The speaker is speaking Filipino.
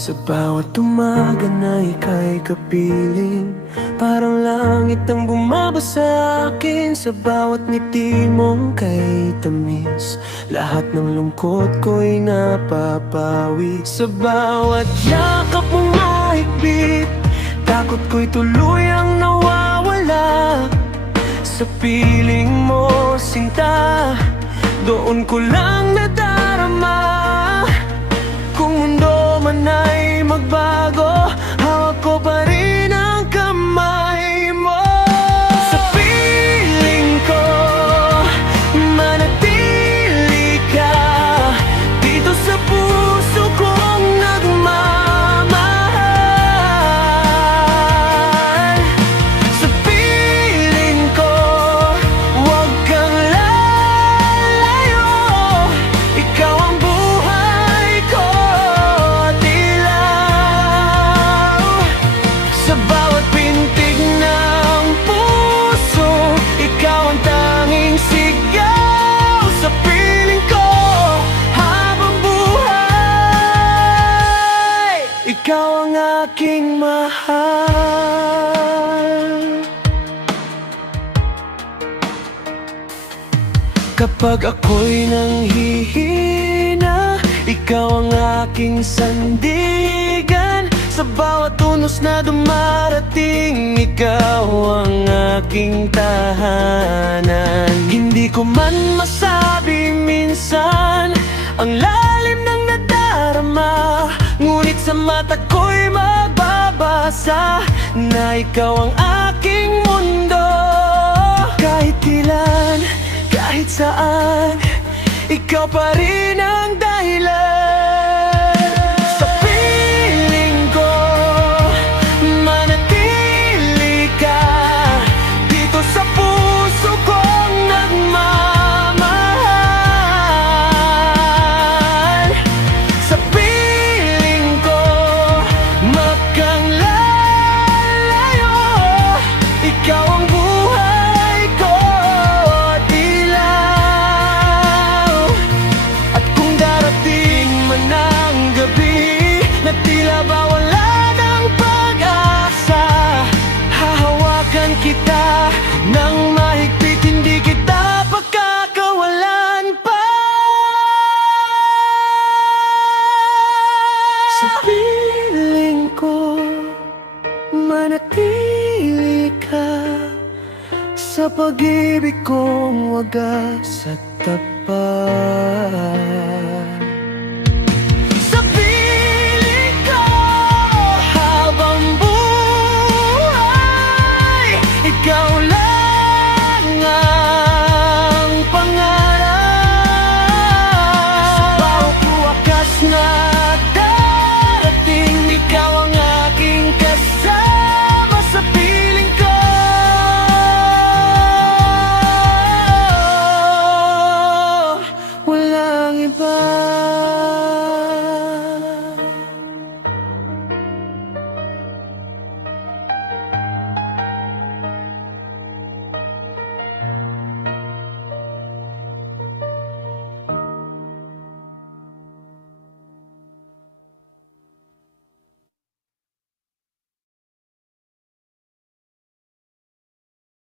Sa bawat umaga na ika'y kapiling, parang langit ang bumaba sa akin. Sa bawat ngiti mong kay tamis, lahat ng lungkot ko'y napapawi. Sa bawat yakap mong mahigpit, takot ko'y tuluyang nawawala. Sa piling mo, sinta, doon ko lang nadarama. Kung mundo man ay magbago, hawak ko pa rin ang kamay mo. Sa piling ko, manatili ka dito sa puso kong nagmamahal. Sa piling ko, huwag kang lalayo. Ikaw ang buhay ko at ilaw. Sa bawat pintig ng puso, ikaw ang tanging sigaw. Sa piling ko, habang buhay, ikaw ang aking mahal. Kapag ako'y nanghihina, ikaw ang aking sandigan. Sa bawat unos na dumarating, ikaw ang aking tahanan. Hindi ko man masabi minsan ang lalim ng nadarama, ngunit sa mata ko'y mababasa na ikaw ang aking mundo. Kahit ilan, kahit saan, ikaw pa rin ang dahilan. Sa piling ko, manatili ka dito sa puso kong nagmamahal. Sa piling ko, wag kang lalayo. Ikaw ang buhay ko at ilaw. At kung darating man ang gabi na tila ba wala ng pag-asa, hahawakan kita ng mahigpit, hindi kita pagkakawalan pa. Sa piling ko, manatili ka sa pag-ibig kong wagas at tapat.